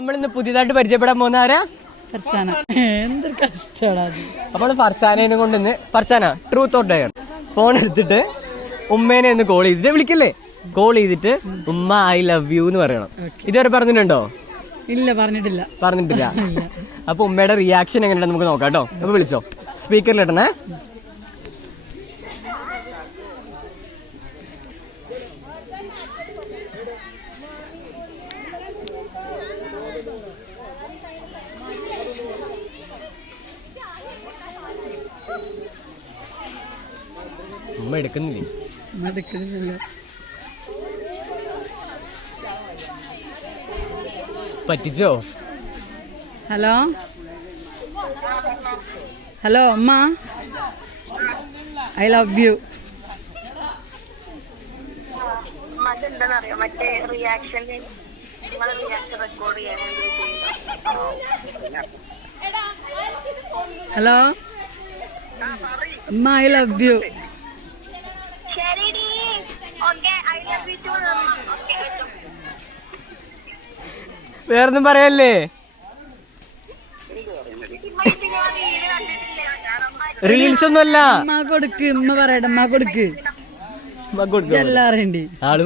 നമ്മളിന്ന് പുതിയതായിട്ട് പരിചയപ്പെടാൻ പോകുന്ന ആരാ? എന്തൊരു കഷ്ടമാണ്. അപ്പോൾ ഫർസാനേനെ കൊണ്ടുവന്ന് Farsana truth or dare phone എടുത്തിട്ട് ഉമ്മേനെ ഒന്ന് കോൾ ചെയ്തിട്ട് വിളിക്കല്ലേ, കോൾ ചെയ്തിട്ട് ഉമ്മ ഐ ലവ് യു എന്ന് പറയണം. ഇതുവരെ പറഞ്ഞിട്ടുണ്ടോ? ഇല്ല, പറഞ്ഞിട്ടില്ല. അപ്പൊ ഉമ്മയുടെ റിയാക്ഷൻ എങ്ങനെയാണെന്ന് നമുക്ക് നോക്കാം കേട്ടോ. അപ്പൊ വിളിച്ചോ, സ്പീക്കറിലിടണേ. ഉമ്മ എടുക്കുന്നില്ല. പറ്റിച്ചോ? ഹലോ അമ്മ, ഐ ലവ് യു. ഹലോ അമ്മ, ഐ ലവ് യു. വേറൊന്നും പറയല്ലേ? റീൽസ് ഒന്നുമല്ല. ഉമ്മ പറയട്ടെ, ഉമ്മ കൊടുക്ക്. എല്ലാരും ആള്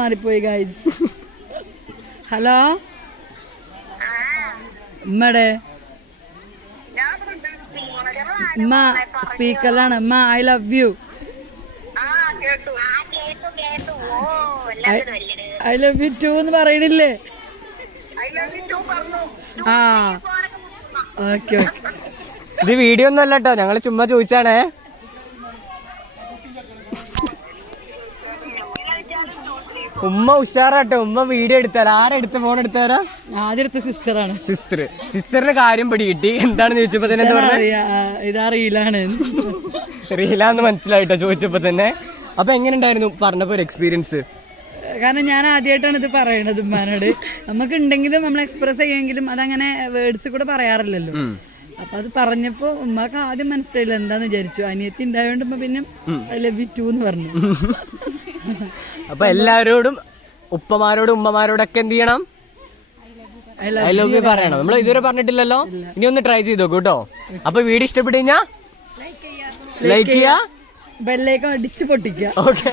മാറിപ്പോയി ഗൈസ്. ഹലോ ഉമ്മടെ ഉമ്മ സ്പീക്കറിലാണ്. ഉമ്മ I love you. I love you too എന്ന് പറയണില്ലേ? ആ ഓക്കെ. ഇത് വീഡിയോ ഒന്നും അല്ല കേട്ടോ, ഞങ്ങള് ചുമ്മാ ചോദിച്ചാണേ. ഉമ്മ ഉഷാറാട്ടോ. ഉമ്മ വീഡിയോ എടുത്താൽ ആരെടുത്ത ഫോൺ എടുത്താരാ? ആദ്യം എടുത്ത സിസ്റ്ററാണ്. സിസ്റ്ററിന് കാര്യം പിടി കിട്ടി. എന്താണെന്ന് ചോദിച്ചപ്പോ തന്നെ ഇതാ റീലാണ്. റീലാന്ന് മനസ്സിലായിട്ടോ ചോദിച്ചപ്പോ തന്നെ. അപ്പൊ എങ്ങനെ ഉണ്ടായിരുന്നു പറഞ്ഞപ്പോ ഒരു എക്സ്പീരിയൻസ്? കാരണം ഞാൻ ആദ്യമായിട്ടാണ് ഇത് പറയണത് ഉമ്മാനോട്. നമുക്ക് ഉണ്ടെങ്കിലും നമ്മൾ എക്സ്പ്രസ് ചെയ്യുമെങ്കിലും അതങ്ങനെ വേർഡ്സ് കൂടെ പറയാറില്ലല്ലോ. അപ്പൊ അത് പറഞ്ഞപ്പോ ഉമ്മക്ക് ആദ്യം മനസ്സിലായില്ല എന്താന്ന് വിചാരിച്ചു. അനിയത്തി ഉണ്ടായോണ്ട് പിന്നെ ഐ ലവ് യു ടു എന്ന് പറഞ്ഞു. അപ്പൊ എല്ലാരോടും ഉപ്പമാരോടും ഉമ്മമാരോടൊക്കെ എന്ത് ചെയ്യണം? ഐ ലവ് യു പറയണം. നമ്മൾ ഇതുവരെ പറഞ്ഞിട്ടില്ലല്ലോ. ഇനി ഒന്ന് ട്രൈ ചെയ്ത് നോക്കൂ കേട്ടോ. അപ്പൊ വീഡിയോ ഇഷ്ടപ്പെട്ടു കഴിഞ്ഞാ ലൈക്ക് ചെയ്യാ, ബെല്ലൈക്കൺ അടിച്ചു പൊട്ടിക്കുക. ഓക്കെ.